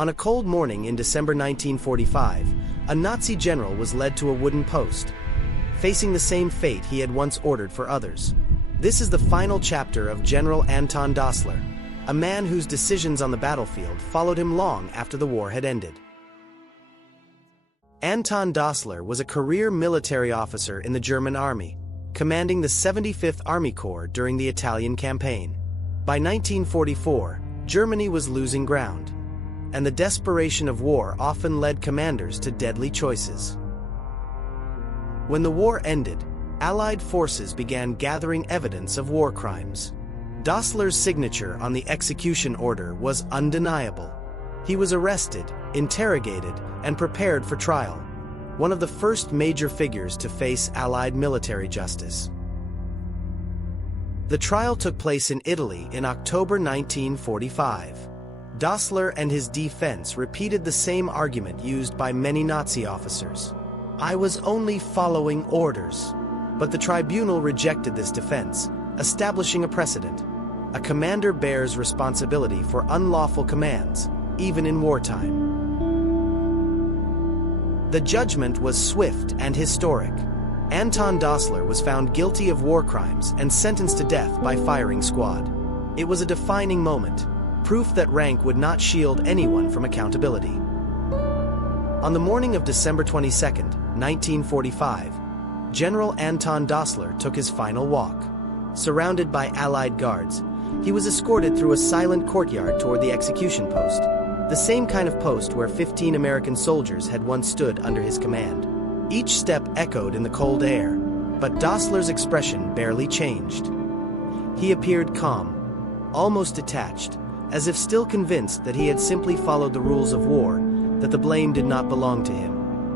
On a cold morning in December 1945, a Nazi general was led to a wooden post, facing the same fate he had once ordered for others. This is the final chapter of General Anton Dostler, a man whose decisions on the battlefield followed him long after the war had ended. Anton Dostler was a career military officer in the German army, commanding the 75th Army Corps during the Italian campaign. By 1944, Germany was losing ground, and the desperation of war often led commanders to deadly choices. When the war ended, Allied forces began gathering evidence of war crimes. Dostler's signature on the execution order was undeniable. He was arrested, interrogated, and prepared for trial, one of the first major figures to face Allied military justice. The trial took place in Italy in October 1945. Dostler and his defense repeated the same argument used by many Nazi officers. "I was only following orders." But the tribunal rejected this defense, establishing a precedent. A commander bears responsibility for unlawful commands, even in wartime. The judgment was swift and historic. Anton Dostler was found guilty of war crimes and sentenced to death by firing squad. It was a defining moment, proof that rank would not shield anyone from accountability. On the morning of December 22, 1945, General Anton Dostler took his final walk. Surrounded by Allied guards, he was escorted through a silent courtyard toward the execution post, the same kind of post where 15 American soldiers had once stood under his command. Each step echoed in the cold air, but Dostler's expression barely changed. He appeared calm, almost detached, as if still convinced that he had simply followed the rules of war, that the blame did not belong to him.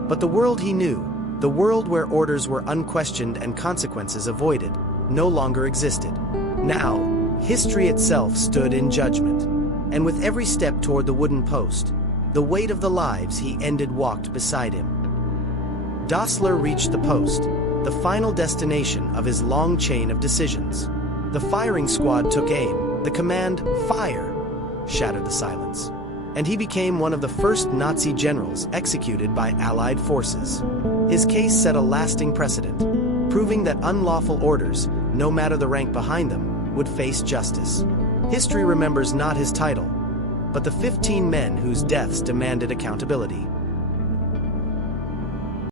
But the world he knew, the world where orders were unquestioned and consequences avoided, no longer existed. Now, history itself stood in judgment, and with every step toward the wooden post, the weight of the lives he ended walked beside him. Dostler reached the post, the final destination of his long chain of decisions. The firing squad took aim. The command, "Fire," shattered the silence, and he became one of the first Nazi generals executed by Allied forces. His case set a lasting precedent, proving that unlawful orders, no matter the rank behind them, would face justice. History remembers not his title, but the 15 men whose deaths demanded accountability.